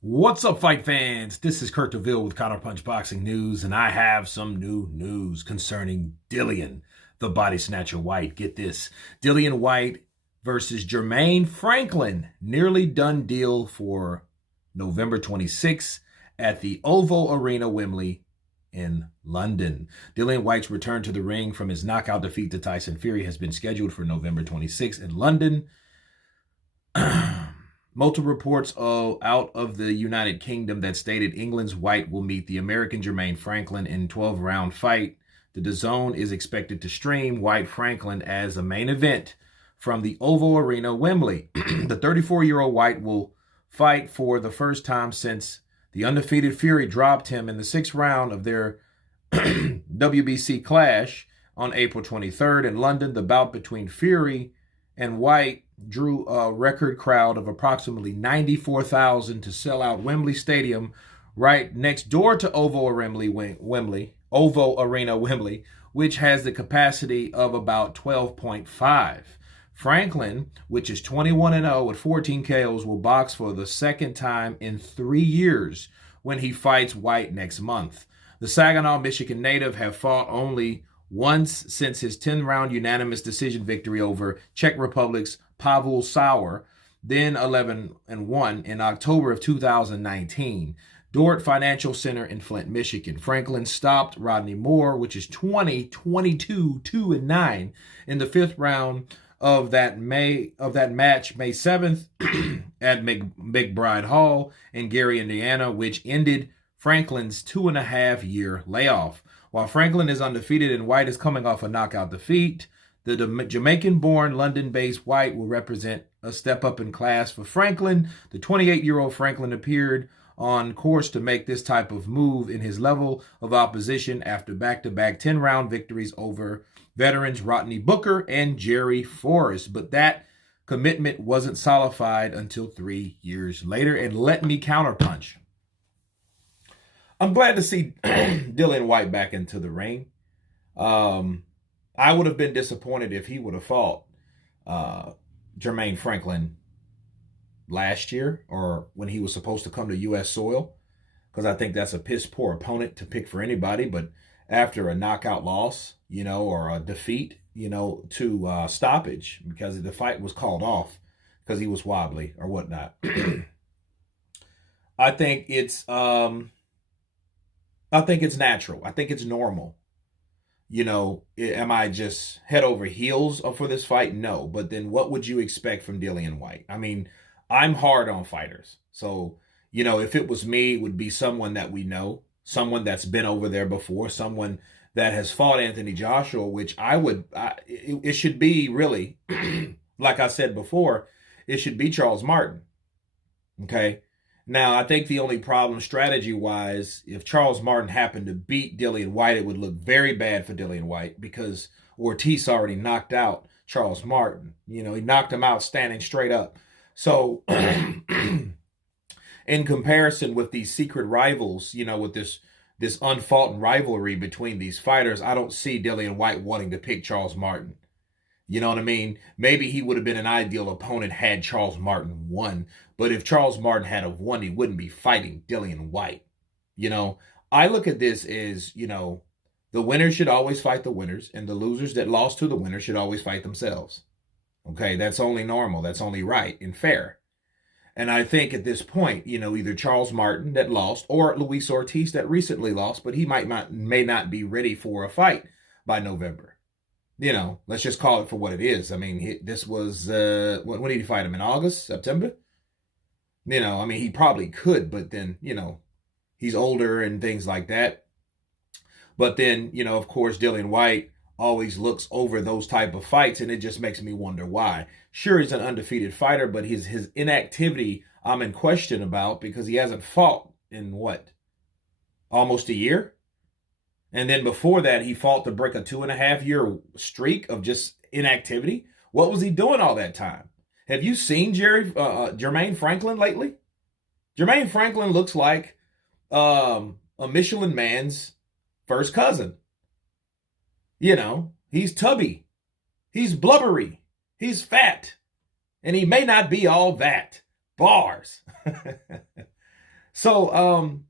What's up, fight fans? This is Kurt DeVille with Counterpunch Boxing News, and I have some new news concerning Dillian, the body snatcher Whyte. Get this. Dillian Whyte versus Jermaine Franklin. Nearly done deal for November 26th at the Ovo Arena, Wembley in London. Dillian Whyte's return to the ring from his knockout defeat to Tyson Fury has been scheduled for November 26th in London. Multiple reports out of the United Kingdom that stated England's Whyte will meet the American Jermaine Franklin in 12-round fight. The DAZN is expected to stream Whyte Franklin as a main event from the Oval Arena, Wembley. The 34-year-old Whyte will fight for the first time since the undefeated Fury dropped him in the sixth round of their WBC clash on April 23rd in London. The bout between Fury and Whyte drew a record crowd of approximately 94,000 to sell out Wembley Stadium, right next door to Ovo Arena, Wembley, which has the capacity of about 12.5. Franklin, which is 21-0 with 14 KOs, will box for the second time in 3 years when he fights Whyte next month. The Saginaw, Michigan native have fought only once since his 10-round unanimous decision victory over Czech Republic's Pavel Sauer, then 11-1 in October of 2019. Dordt Financial Center in Flint, Michigan. Franklin stopped Rodney Moore, which is 2-9 in the fifth round of that match, May 7th at McBride Hall in Gary, Indiana, which ended Franklin's 2.5-year layoff. While Franklin is undefeated and Whyte is coming off a knockout defeat, the Jamaican-born, London-based Whyte will represent a step up in class for Franklin. The 28-year-old Franklin appeared on course to make this type of move in his level of opposition after back-to-back 10-round victories over veterans Rodney Booker and Jerry Forrest. But that commitment wasn't solidified until 3 years later. And let me counterpunch. I'm glad to see Dillian Whyte back into the ring. I would have been disappointed if he would have fought Jermaine Franklin last year or when he was supposed to come to U.S. soil, because I think that's a piss poor opponent to pick for anybody. But after a knockout loss, or a defeat, to stoppage because the fight was called off because he was wobbly or whatnot. I think it's natural. I think it's normal. Am I just head over heels for this fight? No. But then what would you expect from Dillian Whyte? I mean, I'm hard on fighters. So, if it was me, it would be someone that we know, someone that's been over there before, someone that has fought Anthony Joshua, which it should be really, like I said before, it should be Charles Martin. Okay. Now, I think the only problem strategy-wise, if Charles Martin happened to beat Dillian Whyte, it would look very bad for Dillian Whyte because Ortiz already knocked out Charles Martin. He knocked him out standing straight up. So, in comparison with these secret rivals, with this unfought rivalry between these fighters, I don't see Dillian Whyte wanting to pick Charles Martin. You know what I mean? Maybe he would have been an ideal opponent had Charles Martin won. But if Charles Martin had have won, he wouldn't be fighting Dillian Whyte. I look at this as, the winners should always fight the winners, and the losers that lost to the winners should always fight themselves. Okay, that's only normal. That's only right and fair. And I think at this point, either Charles Martin that lost or Luis Ortiz that recently lost, but he may not be ready for a fight by November. Let's just call it for what it is. I mean, this was, when did he fight him? In August, September? He probably could, but then, he's older and things like that. But then, of course, Dillian Whyte always looks over those type of fights, and it just makes me wonder why. Sure, he's an undefeated fighter, but his inactivity I'm in question about because he hasn't fought in almost a year? And then before that, he fought to break a 2.5-year streak of just inactivity. What was he doing all that time? Have you seen Jermaine Franklin lately? Jermaine Franklin looks like a Michelin man's first cousin. He's tubby. He's blubbery. He's fat. And he may not be all that. Bars. So,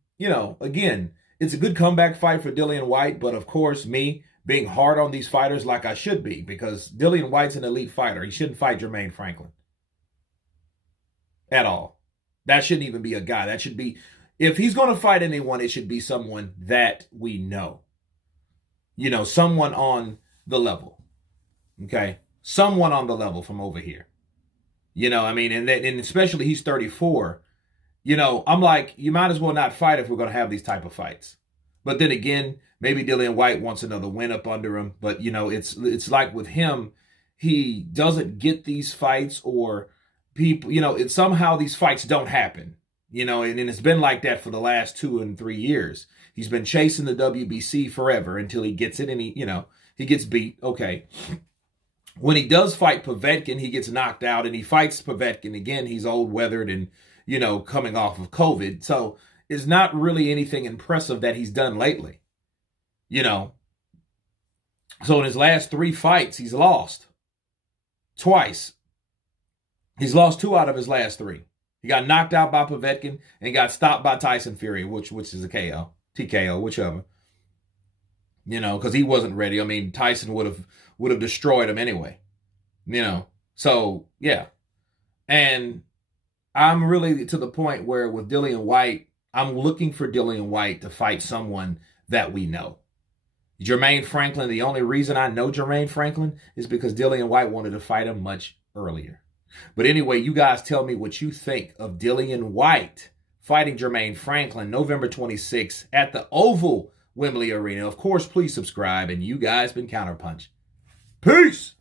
again, it's a good comeback fight for Dillian Whyte, but of course, me being hard on these fighters like I should be, because Dillian Whyte's an elite fighter. He shouldn't fight Jermaine Franklin at all. That shouldn't even be a guy. That should be, if he's going to fight anyone, it should be someone that we know. Someone on the level. Okay? Someone on the level from over here. And especially he's 34. I'm like, you might as well not fight if we're going to have these type of fights. But then again, maybe Dillian Whyte wants another win up under him. But, it's like with him, he doesn't get these fights, or people, somehow these fights don't happen. And it's been like that for the last 2 and 3 years. He's been chasing the WBC forever until he gets it, and he gets beat. Okay. When he does fight Povetkin, he gets knocked out, and he fights Povetkin again. He's old, weathered, and, coming off of COVID. So it's not really anything impressive that he's done lately. So in his last 3 fights, he's lost twice. He's lost 2 out of his last 3. He got knocked out by Povetkin and got stopped by Tyson Fury, which is a KO, TKO, whichever. Because he wasn't ready. I mean, Tyson would have destroyed him anyway. So yeah. And I'm really to the point where with Dillian Whyte, I'm looking for Dillian Whyte to fight someone that we know. Jermaine Franklin, the only reason I know Jermaine Franklin is because Dillian Whyte wanted to fight him much earlier. But anyway, you guys tell me what you think of Dillian Whyte fighting Jermaine Franklin November 26th at the Oval Wembley Arena. Of course, please subscribe, and you guys been Counterpunch. Peace!